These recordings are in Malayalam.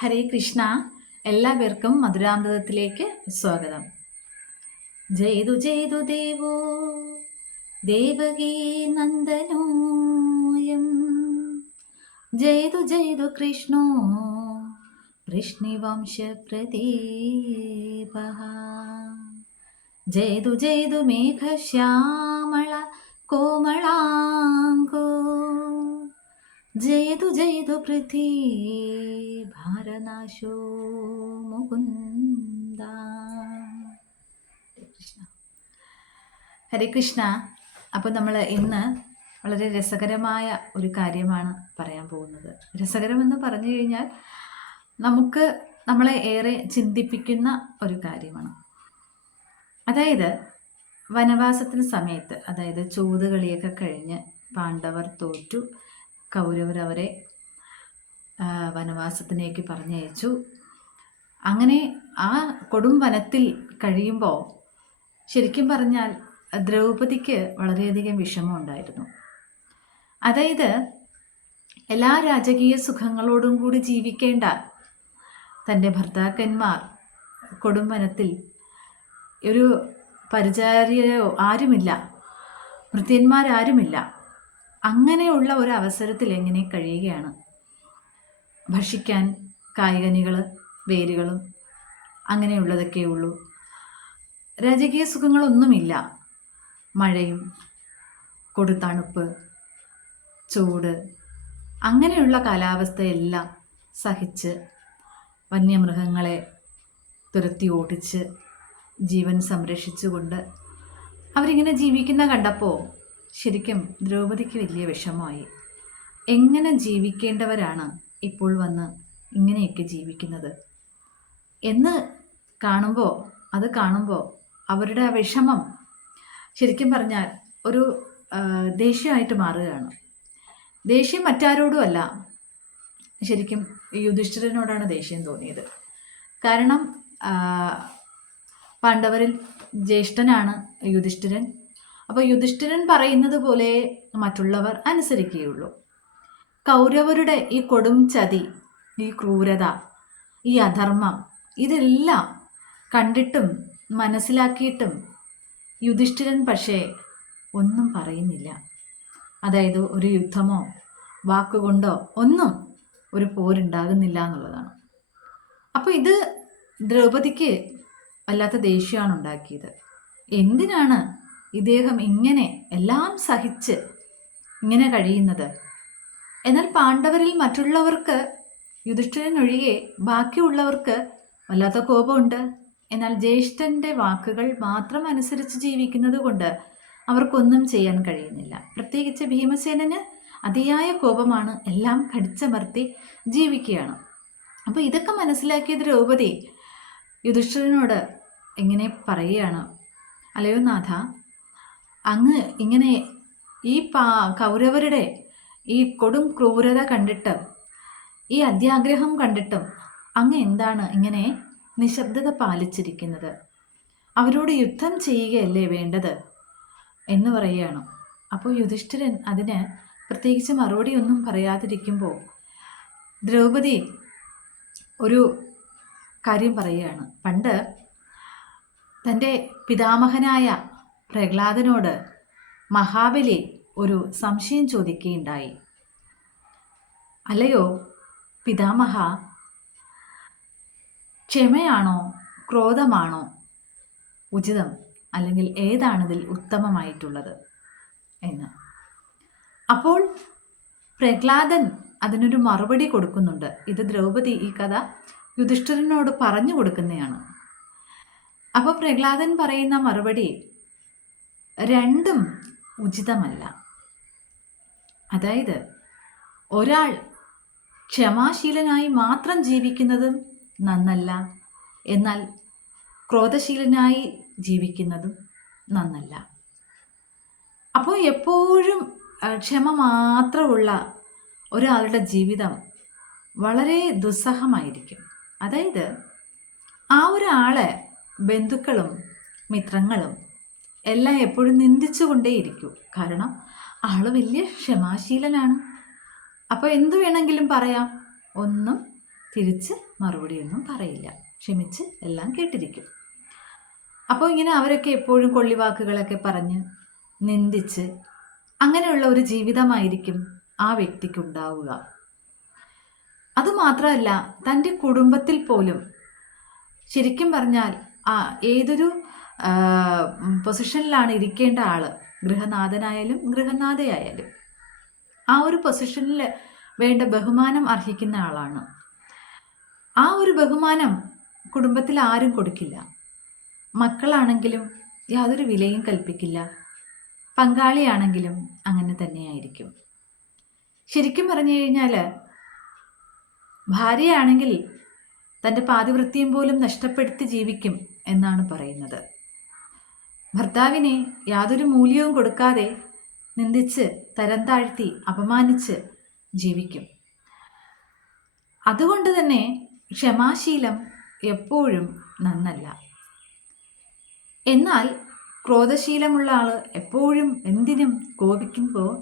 ഹരേ കൃഷ്ണ. എല്ലാവർക്കും മധുരാമൃതത്തിലേക്ക് സ്വാഗതം. ജയതു ജയതു ദേവോ ദേവകീ നന്ദനോയം, ജയതു ജയതു കൃഷ്ണോ വൃഷ്ണിവംശ പ്രദീപഃ, ജയതു ജയതു മേഘശ്യാമള കോമളാംഗോ, ജയതു ജയതു പൃഥ്വീ ഭാരനാശോ മുകുന്ദ. ഹരേ കൃഷ്ണ. അപ്പോൾ നമ്മൾ ഇന്ന് വളരെ രസകരമായ ഒരു കാര്യമാണ് പറയാൻ പോകുന്നത്. രസകരമെന്ന് പറഞ്ഞു കഴിഞ്ഞാൽ നമ്മളെ ഏറെ ചിന്തിപ്പിക്കുന്ന ഒരു കാര്യമാണ്. അതായത് വനവാസത്തിന് സമയത്ത്, അതായത് ചൂതുകളിയൊക്കെ കഴിഞ്ഞ് പാണ്ഡവർ തോറ്റു, കൗരവർ അവരെ വനവാസത്തിലേക്ക് പറഞ്ഞയച്ചു. അങ്ങനെ ആ കൊടും വനത്തിൽ കഴിയുമ്പോൾ ശരിക്കും പറഞ്ഞാൽ ദ്രൗപദിക്ക് വളരെയധികം വിഷമമുണ്ടായിരുന്നു. അതായത് എല്ലാ രാജകീയ സുഖങ്ങളോടും കൂടി ജീവിക്കേണ്ട തൻ്റെ ഭർത്താക്കന്മാർ കൊടും വനത്തിൽ ഒരു പരിചാരികയോ ആരുമില്ല, ഭൃത്യന്മാരാരുമില്ല. അങ്ങനെയുള്ള ഒരു അവസരത്തിൽ എങ്ങനെ കഴിയുകയാണ്. ഭക്ഷിക്കാൻ കായ്കനികൾ, വേരുകളും അങ്ങനെയുള്ളതൊക്കെ ഉള്ളൂ. രാജകീയ സുഖങ്ങളൊന്നുമില്ല. മഴയും കൊടുത്തണുപ്പ്, ചൂട്, അങ്ങനെയുള്ള കാലാവസ്ഥയെല്ലാം സഹിച്ച് വന്യമൃഗങ്ങളെ തുരത്തി ഓടിച്ച് ജീവൻ സംരക്ഷിച്ചുകൊണ്ട് അവരിങ്ങനെ ജീവിക്കുന്ന കണ്ടപ്പോൾ ശരിക്കും ദ്രൗപദിക്ക് വലിയ വിഷമമായി. എങ്ങനെ ജീവിക്കേണ്ടവരാണ് ഇപ്പോൾ വന്ന് ഇങ്ങനെയൊക്കെ ജീവിക്കുന്നത് എന്ന് കാണുമ്പോൾ അവരുടെ ആ വിഷമം ശരിക്കും പറഞ്ഞാൽ ഒരു ദേഷ്യമായിട്ട് മാറുകയാണ്. ദേഷ്യം മറ്റാരോടും അല്ല, ശരിക്കും യുധിഷ്ഠിരനോടാണ് ദേഷ്യം തോന്നിയത്. കാരണം പാണ്ഡവരിൽ ജ്യേഷ്ഠനാണ് യുധിഷ്ഠിരൻ. അപ്പോൾ യുധിഷ്ഠിരൻ പറയുന്നത് പോലെ മറ്റുള്ളവർ അനുസരിക്കുകയുള്ളൂ. കൗരവരുടെ ഈ കൊടും ചതി, ഈ ക്രൂരത, ഈ അധർമ്മം, ഇതെല്ലാം കണ്ടിട്ടും മനസ്സിലാക്കിയിട്ടും യുധിഷ്ഠിരൻ പക്ഷേ ഒന്നും പറയുന്നില്ല. അതായത് ഒരു യുദ്ധമോ വാക്കുകൊണ്ടോ ഒന്നും ഒരു പോരുണ്ടാകുന്നില്ല എന്നുള്ളതാണ്. അപ്പോൾ ഇത് ദ്രൗപദിക്ക് വല്ലാത്ത ദേഷ്യമാണ് ഉണ്ടാക്കിയത്. എന്തിനാണ് ഇദ്ദേഹം ഇങ്ങനെ എല്ലാം സഹിച്ച് ഇങ്ങനെ കഴിയുന്നത്? എന്നാൽ പാണ്ഡവരിൽ മറ്റുള്ളവർക്ക്, യുധിഷ്ഠിരനൊഴികെ ബാക്കിയുള്ളവർക്ക് വല്ലാത്ത കോപമുണ്ട്. എന്നാൽ ജ്യേഷ്ഠൻ്റെ വാക്കുകൾ മാത്രം അനുസരിച്ച് ജീവിക്കുന്നത് കൊണ്ട് അവർക്കൊന്നും ചെയ്യാൻ കഴിയുന്നില്ല. പ്രത്യേകിച്ച് ഭീമസേനന് അതിയായ കോപമാണ്, എല്ലാം കടിച്ചമർത്തി ജീവിക്കുകയാണ്. അപ്പോൾ ഇതൊക്കെ മനസ്സിലാക്കിയ ദ്രൗപദി യുധിഷ്ഠിരനോട് ഇങ്ങനെ പറയുകയാണ്, അല്ലയോ നാഥ, അങ്ങ് ഇങ്ങനെ ഈ കൗരവരുടെ ഈ കൊടും ക്രൂരത കണ്ടിട്ടും ഈ അത്യാഗ്രഹം കണ്ടിട്ടും അങ്ങ് എന്താണ് ഇങ്ങനെ നിശബ്ദത പാലിച്ചിരിക്കുന്നത്? അവരോട് യുദ്ധം ചെയ്യുകയല്ലേ വേണ്ടത് എന്ന് പറയുകയാണ്. അപ്പോൾ യുധിഷ്ഠിരൻ അതിന് പ്രത്യേകിച്ച് മറുപടി ഒന്നും പറയാതിരിക്കുമ്പോൾ ദ്രൗപദി ഒരു കാര്യം പറയുകയാണ്. പണ്ട് തൻ്റെ പിതാമഹനായ പ്രഹ്ലാദനോട് മഹാബലി ഒരു സംശയം ചോദിക്കുകയുണ്ടായി. അല്ലയോ പിതാമഹ, ക്ഷമയാണോ ക്രോധമാണോ ഉചിതം, അല്ലെങ്കിൽ ഏതാണിതിൽ ഉത്തമമായിട്ടുള്ളത് എന്ന്. അപ്പോൾ പ്രഹ്ലാദൻ അതിനൊരു മറുപടി കൊടുക്കുന്നുണ്ട്. ഇത് ദ്രൗപദി ഈ കഥ യുധിഷ്ഠിരനോട് പറഞ്ഞു കൊടുക്കുന്നതാണ്. അപ്പോൾ പ്രഹ്ലാദൻ പറയുന്ന മറുപടി, രണ്ടും ഉചിതമല്ല. അതായത് ഒരാൾ ക്ഷമാശീലനായി മാത്രം ജീവിക്കുന്നതും നന്നല്ല, എന്നാൽ ക്രോധശീലനായി ജീവിക്കുന്നതും നന്നല്ല. അപ്പോൾ എപ്പോഴും ക്ഷമ മാത്രമുള്ള ഒരാളുടെ ജീവിതം വളരെ ദുസ്സഹമായിരിക്കും. അതായത് ആ ഒരാളെ ബന്ധുക്കളും മിത്രങ്ങളും എല്ലാം എപ്പോഴും നിന്ദിച്ചു കൊണ്ടേയിരിക്കും. കാരണം ആൾ വലിയ ക്ഷമാശീലനാണ്. അപ്പോൾ എന്തു വേണമെങ്കിലും പറയാം, ഒന്നും തിരിച്ച് മറുപടിയൊന്നും പറയില്ല, ക്ഷമിച്ച് എല്ലാം കേട്ടിരിക്കും. അപ്പോൾ ഇങ്ങനെ അവരൊക്കെ എപ്പോഴും കൊള്ളിവാക്കുകളൊക്കെ പറഞ്ഞ് നിന്ദിച്ച് അങ്ങനെയുള്ള ഒരു ജീവിതമായിരിക്കും ആ വ്യക്തിക്കുണ്ടാവുക. അതുമാത്രമല്ല, തൻ്റെ കുടുംബത്തിൽ പോലും ശരിക്കും പറഞ്ഞാൽ ഏതൊരു പൊസിഷനിലാണ് ഇരിക്കേണ്ട ആള്, ഗൃഹനാഥനായാലും ഗൃഹനാഥയായാലും ആ ഒരു പൊസിഷനിൽ വേണ്ട ബഹുമാനം അർഹിക്കുന്ന ആളാണ്. ആ ഒരു ബഹുമാനം കുടുംബത്തിൽ ആരും കൊടുക്കില്ല. മക്കളാണെങ്കിലും യാതൊരു വിലയും കൽപ്പിക്കില്ല, പങ്കാളിയാണെങ്കിലും അങ്ങനെ തന്നെയായിരിക്കും. ശരിക്കും പറഞ്ഞു കഴിഞ്ഞാൽ ഭാര്യയാണെങ്കിൽ തൻ്റെ പാതിവൃത്യം പോലും നഷ്ടപ്പെടുത്തി ജീവിക്കും എന്നാണ് പറയുന്നത്. ഭർത്താവിനെ യാതൊരു മൂല്യവും കൊടുക്കാതെ നിന്ദിച്ച് തരം താഴ്ത്തി അപമാനിച്ച് ജീവിക്കും. അതുകൊണ്ട് തന്നെ ക്ഷമാശീലം എപ്പോഴും നന്നല്ല. എന്നാൽ ക്രോധശീലമുള്ള ആൾ എപ്പോഴും എന്തിനും കോപിക്കുമ്പോൾ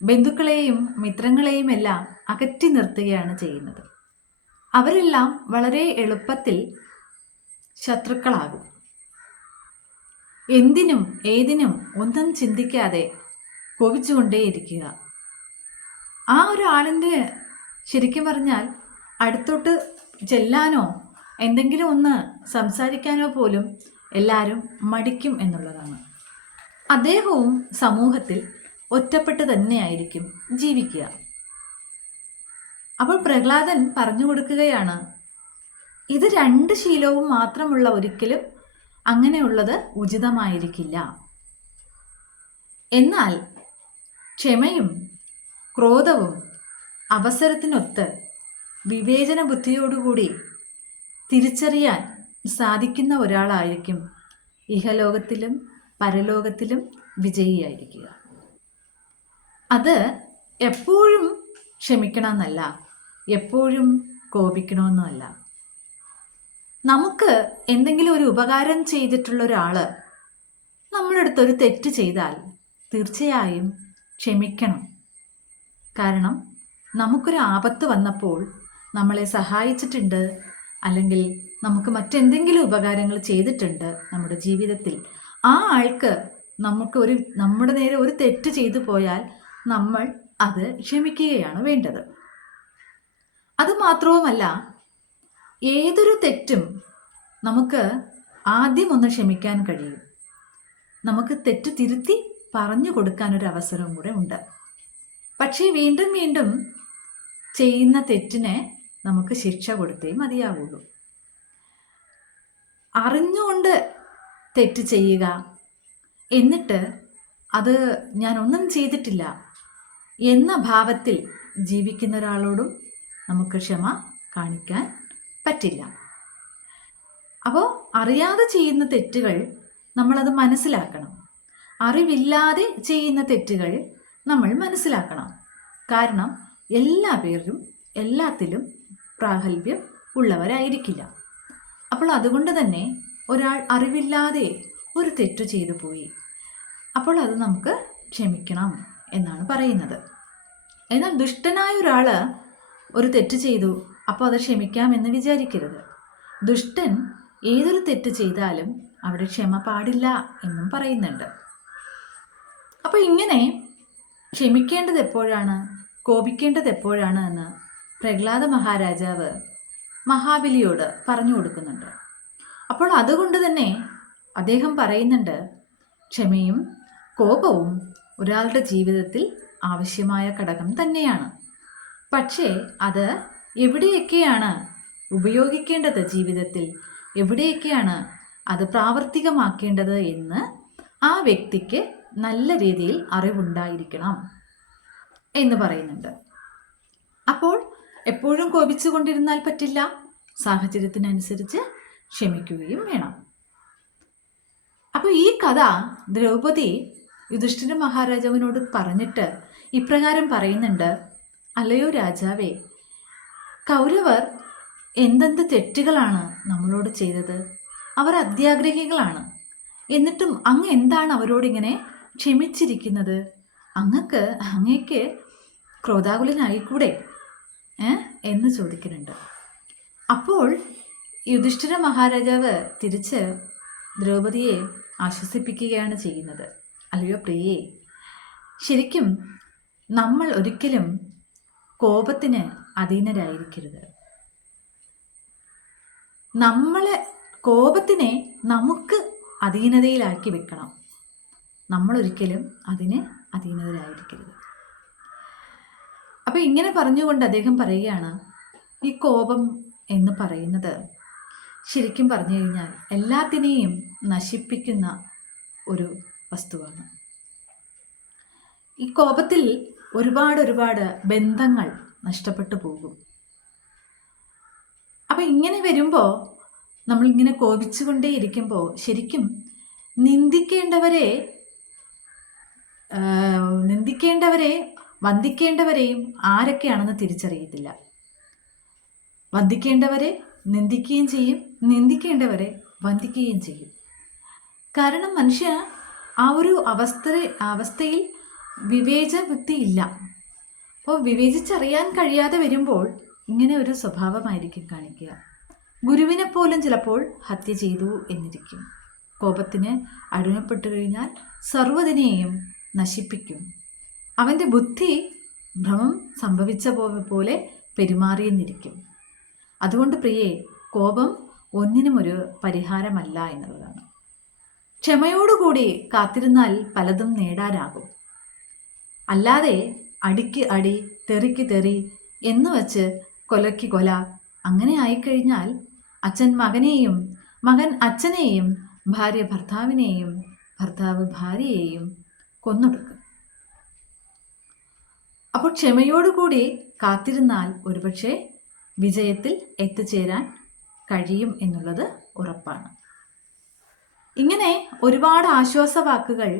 ബന്ധുക്കളെയും മിത്രങ്ങളെയും എല്ലാം അകറ്റി നിർത്തുകയാണ് ചെയ്യുന്നത്. അവരെല്ലാം വളരെ എളുപ്പത്തിൽ ശത്രുക്കളാകും. എന്തിനും ഏതിനും ഒന്നും ചിന്തിക്കാതെ കോപിച്ചുകൊണ്ടേയിരിക്കുക. ആ ഒരാളിൻ്റെ ശരിക്കും പറഞ്ഞാൽ അടുത്തോട്ട് ചെല്ലാനോ എന്തെങ്കിലും ഒന്ന് സംസാരിക്കാനോ പോലും എല്ലാവരും മടിക്കും എന്നുള്ളതാണ്. അദ്ദേഹവും സമൂഹത്തിൽ ഒറ്റപ്പെട്ട് തന്നെയായിരിക്കും ജീവിക്കുക. അപ്പോൾ പ്രഹ്ലാദൻ പറഞ്ഞു കൊടുക്കുകയാണ്, ഇത് രണ്ട് ശീലവും മാത്രമുള്ള ഒരിക്കലും അങ്ങനെയുള്ളത് ഉചിതമായിരിക്കില്ല. എന്നാൽ ക്ഷമയും ക്രോധവും അവസരത്തിനൊത്ത് വിവേചന ബുദ്ധിയോടുകൂടി തിരിച്ചറിയാൻ സാധിക്കുന്ന ഒരാളായിരിക്കും ഇഹലോകത്തിലും പരലോകത്തിലും വിജയിയായിരിക്കുക. അത് എപ്പോഴും ക്ഷമിക്കണമെന്നല്ല, എപ്പോഴും കോപിക്കണമെന്നല്ല. നമുക്ക് എന്തെങ്കിലും ഒരു ഉപകാരം ചെയ്തിട്ടുള്ള ഒരാൾ നമ്മുടെ അടുത്തൊരു തെറ്റ് ചെയ്താൽ തീർച്ചയായും ക്ഷമിക്കണം. കാരണം നമുക്കൊരു ആപത്ത് വന്നപ്പോൾ നമ്മളെ സഹായിച്ചിട്ടുണ്ട്, അല്ലെങ്കിൽ നമുക്ക് മറ്റെന്തെങ്കിലും ഉപകാരങ്ങൾ ചെയ്തിട്ടുണ്ട് നമ്മുടെ ജീവിതത്തിൽ. ആ ആൾക്ക് നമ്മുടെ നേരെ ഒരു തെറ്റ് ചെയ്തു പോയാൽ നമ്മൾ അത് ക്ഷമിക്കുകയാണ് വേണ്ടത്. അതുമാത്രവുമല്ല, ഏതൊരു തെറ്റും നമുക്ക് ആദ്യം ഒന്ന് ക്ഷമിക്കാൻ കഴിയും. നമുക്ക് തെറ്റ് തിരുത്തി പറഞ്ഞു കൊടുക്കാനൊരു അവസരവും കൂടെ ഉണ്ട്. പക്ഷേ വീണ്ടും വീണ്ടും ചെയ്യുന്ന തെറ്റിനെ നമുക്ക് ശിക്ഷ കൊടുത്തേ മതിയാവുള്ളൂ. അറിഞ്ഞുകൊണ്ട് തെറ്റ് ചെയ്യുക, എന്നിട്ട് അത് ഞാനൊന്നും ചെയ്തിട്ടില്ല എന്ന ഭാവത്തിൽ ജീവിക്കുന്ന ഒരാളോടും നമുക്ക് ക്ഷമ കാണിക്കാൻ പറ്റില്ല. അപ്പോൾ അറിയാതെ ചെയ്യുന്ന തെറ്റുകൾ നമ്മളത് മനസ്സിലാക്കണം. അറിവില്ലാതെ ചെയ്യുന്ന തെറ്റുകൾ നമ്മൾ മനസ്സിലാക്കണം. കാരണം എല്ലാ പേരും എല്ലാത്തിലും പ്രാഗൽഭ്യം ഉള്ളവരായിരിക്കില്ല. അപ്പോൾ അതുകൊണ്ട് തന്നെ ഒരാൾ അറിവില്ലാതെ ഒരു തെറ്റു ചെയ്തു പോയി, അപ്പോൾ അത് നമുക്ക് ക്ഷമിക്കണം എന്നാണ് പറയുന്നത്. എന്നാൽ ദുഷ്ടനായ ഒരാൾ ഒരു തെറ്റ് ചെയ്തു, അപ്പോൾ അത് ക്ഷമിക്കാമെന്ന് വിചാരിക്കരുത്. ദുഷ്ടൻ ഏതൊരു തെറ്റ് ചെയ്താലും അവിടെ ക്ഷമ പാടില്ല എന്നും പറയുന്നുണ്ട്. അപ്പോൾ ഇങ്ങനെ ക്ഷമിക്കേണ്ടത് എപ്പോഴാണ്, കോപിക്കേണ്ടത് എപ്പോഴാണ് എന്ന് പ്രഹ്ലാദ മഹാരാജാവ് മഹാബലിയോട് പറഞ്ഞു കൊടുക്കുന്നുണ്ട്. അപ്പോൾ അതുകൊണ്ട് തന്നെ അദ്ദേഹം പറയുന്നുണ്ട്, ക്ഷമയും കോപവും ഒരാളുടെ ജീവിതത്തിൽ ആവശ്യമായ ഘടകം തന്നെയാണ്. പക്ഷേ അത് എവിടെയൊക്കെയാണ് ഉപയോഗിക്കേണ്ടത്, ജീവിതത്തിൽ എവിടെയൊക്കെയാണ് അത് പ്രാവർത്തികമാക്കേണ്ടത് എന്ന് ആ വ്യക്തിക്ക് നല്ല രീതിയിൽ അറിവുണ്ടായിരിക്കണം എന്ന് പറയുന്നുണ്ട്. അപ്പോൾ എപ്പോഴും കോപിച്ചു കൊണ്ടിരുന്നാൽ പറ്റില്ല, സാഹചര്യത്തിനനുസരിച്ച് ക്ഷമിക്കുകയും വേണം. അപ്പോൾ ഈ കഥ ദ്രൗപദി യുധിഷ്ഠിര മഹാരാജാവിനോട് പറഞ്ഞിട്ട് ഇപ്രകാരം പറയുന്നുണ്ട്, അല്ലയോ രാജാവേ, കൗരവർ എന്തെന്ത് തെറ്റുകളാണ് നമ്മളോട് ചെയ്തത്. അവർ അത്യാഗ്രഹികളാണ്. എന്നിട്ടും അങ്ങ് എന്താണ് അവരോടിങ്ങനെ ക്ഷമിച്ചിരിക്കുന്നത്? അങ്ങേക്ക് ക്രോധാകുലനായിക്കൂടെ എന്ന് ചോദിക്കുന്നുണ്ട്. അപ്പോൾ യുധിഷ്ഠിര മഹാരാജാവ് തിരിച്ച് ദ്രൗപദിയെ ആശ്വസിപ്പിക്കുകയാണ് ചെയ്യുന്നത്. അല്ലയോ പ്രിയേ, ശരിക്കും നമ്മൾ ഒരിക്കലും കോപത്തിന് അധീനരായിരിക്കരുത്. കോപത്തിനെ നമുക്ക് അധീനതയിലാക്കി വെക്കണം. നമ്മളൊരിക്കലും അതിന് അധീനതരായിരിക്കരുത്. അപ്പം ഇങ്ങനെ പറഞ്ഞുകൊണ്ട് അദ്ദേഹം പറയുകയാണ്, ഈ കോപം എന്ന് പറയുന്നത് ശരിക്കും പറഞ്ഞു കഴിഞ്ഞാൽ എല്ലാത്തിനെയും നശിപ്പിക്കുന്ന ഒരു വസ്തുവാണ്. ഈ കോപത്തിൽ ഒരുപാട് ബന്ധങ്ങൾ നഷ്ടപ്പെട്ടു പോകും. അപ്പം ഇങ്ങനെ വരുമ്പോൾ, നമ്മളിങ്ങനെ കോപിച്ചുകൊണ്ടേയിരിക്കുമ്പോൾ ശരിക്കും നിന്ദിക്കേണ്ടവരെ വന്ദിക്കേണ്ടവരെയും ആരൊക്കെയാണെന്ന് തിരിച്ചറിയത്തില്ല. വന്ദിക്കേണ്ടവരെ നിന്ദിക്കുകയും ചെയ്യും, നിന്ദിക്കേണ്ടവരെ വന്ദിക്കുകയും ചെയ്യും. കാരണം മനുഷ്യ ആ ഒരു അവസ്ഥയിൽ വിവേചബുദ്ധി ഇല്ല. അപ്പോൾ വിവേചിച്ചറിയാൻ കഴിയാതെ വരുമ്പോൾ ഇങ്ങനെ ഒരു സ്വഭാവമായിരിക്കും കാണിക്കുക. ഗുരുവിനെ പോലും ചിലപ്പോൾ ഹത്യ ചെയ്തു എന്നിരിക്കും. കോപത്തിന് അടിമപ്പെട്ടു കഴിഞ്ഞാൽ സർവ്വതിനെയും നശിപ്പിക്കും. അവൻ്റെ ബുദ്ധി ഭ്രമം സംഭവിച്ച പോലെ പെരുമാറിയെന്നിരിക്കും. അതുകൊണ്ട് പ്രിയേ, കോപം ഒന്നിനും ഒരു പരിഹാരമല്ല എന്നുള്ളതാണ്. ക്ഷമയോടുകൂടി കാത്തിരുന്നാൽ പലതും നേടാനാകും. അല്ലാതെ അടിക്ക് അടി, തെറിക്ക് തെറി എന്ന് വച്ച് കൊലയ്ക്ക് കൊല അങ്ങനെ ആയിക്കഴിഞ്ഞാൽ അച്ഛൻ മകനെയും, മകൻ അച്ഛനെയും, ഭാര്യ ഭർത്താവിനെയും, ഭർത്താവ് ഭാര്യയെയും കൊന്നൊടുക്കും. അപ്പോൾ ക്ഷമയോടുകൂടി കാത്തിരുന്നാൽ ഒരുപക്ഷെ വിജയത്തിൽ എത്തിച്ചേരാൻ കഴിയും എന്നുള്ളത് ഉറപ്പാണ്. ഇങ്ങനെ ഒരുപാട് ആശ്വാസവാക്കുകൾ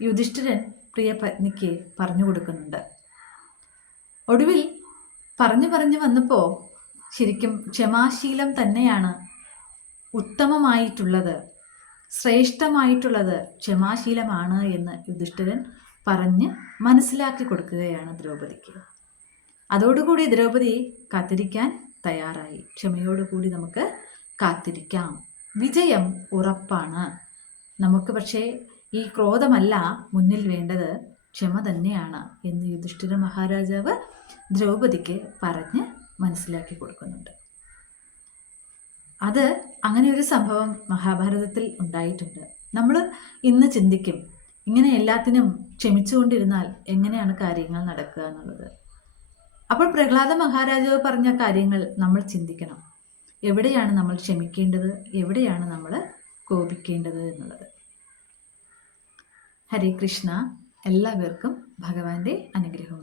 യുധിഷ്ഠിരൻ പ്രിയ പത്നിക്ക് പറഞ്ഞു കൊടുക്കുന്നുണ്ട്. ഒടുവിൽ പറഞ്ഞു വന്നപ്പോൾ ശരിക്കും ക്ഷമാശീലം തന്നെയാണ് ഉത്തമമായിട്ടുള്ളത്, ശ്രേഷ്ഠമായിട്ടുള്ളത് ക്ഷമാശീലമാണ് എന്ന് യുധിഷ്ഠിരൻ പറഞ്ഞ് മനസ്സിലാക്കി കൊടുക്കുകയാണ് ദ്രൗപദിക്ക്. അതോടുകൂടി ദ്രൗപദി കാത്തിരിക്കാൻ തയ്യാറായി. ക്ഷമയോടുകൂടി നമുക്ക് കാത്തിരിക്കാം, വിജയം ഉറപ്പാണ്. നമുക്ക് പക്ഷേ ഈ ക്രോധമല്ല മുന്നിൽ വേണ്ടത്, ക്ഷമ തന്നെയാണ് എന്ന് യുധിഷ്ഠിര മഹാരാജാവ് ദ്രൗപദിക്ക് പറഞ്ഞ് മനസ്സിലാക്കി കൊടുക്കുന്നുണ്ട്. അത് അങ്ങനെ ഒരു സംഭവം മഹാഭാരതത്തിൽ ഉണ്ടായിട്ടുണ്ട്. നമ്മൾ ഇന്ന് ചിന്തിക്കും, ഇങ്ങനെ എല്ലാത്തിനും ക്ഷമിച്ചുകൊണ്ടിരുന്നാൽ എങ്ങനെയാണ് കാര്യങ്ങൾ നടക്കുക എന്നുള്ളത്. അപ്പോൾ പ്രഹ്ലാദ മഹാരാജാവ് പറഞ്ഞ കാര്യങ്ങൾ നമ്മൾ ചിന്തിക്കണം. എവിടെയാണ് നമ്മൾ ക്ഷമിക്കേണ്ടത്, എവിടെയാണ് നമ്മൾ കോപിക്കേണ്ടത് എന്നുള്ളത്. ഹരേ കൃഷ്ണ. എല്ലാവർക്കും ഭഗവാന്റെ അനുഗ്രഹം.